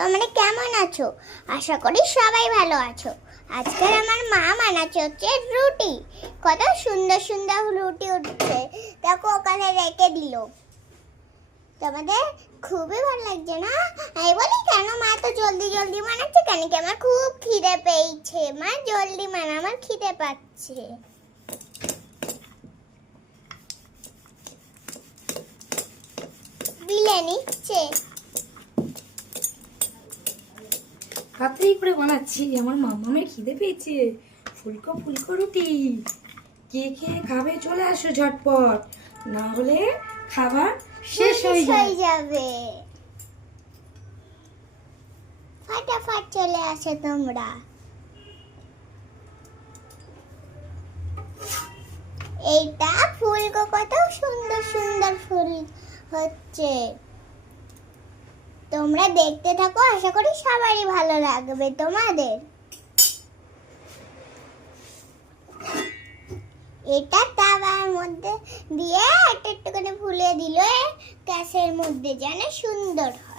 তোমরা কেমন আছো? আশা করি সবাই ভালো আছো। আজকে আমার মা বানাচ্ছে হচ্ছে রুটি। কত সুন্দর সুন্দর রুটি উঠছে, দেখো ওখানে রেখে দিল। তোমাদের খুবই ভালো লাগছে না? আমি বলি কেন মা তো জলদি জলদি বানাচ্ছে কেন, কি আমার খুব খিদে পেয়েছে। মা জলদি বানা, আমার খিদে পাচ্ছে। বিলে নিচ্ছে। তাড়াতাড়ি করে বানাচ্ছি, আমার মামামের খিদে পেয়েছে। ফুলকো ফুলকো রুটি কে কে খাবে চলে আসো ঝটপট, না হলে খাবার শেষ হয়ে যাবে। ফাটাফাট চলে আসো তোমরা। এইটা ফুলকো, কত সুন্দর সুন্দর ফুল হচ্ছে। তোমরা দেখতে থাকো, আশা করি সবারই ভালো লাগবে তোমাদের। এটা তাওয়ার মধ্যে দিয়ে একটু একটু করে ফুলে দিলে গ্যাসের মধ্যে যেন সুন্দর হয়।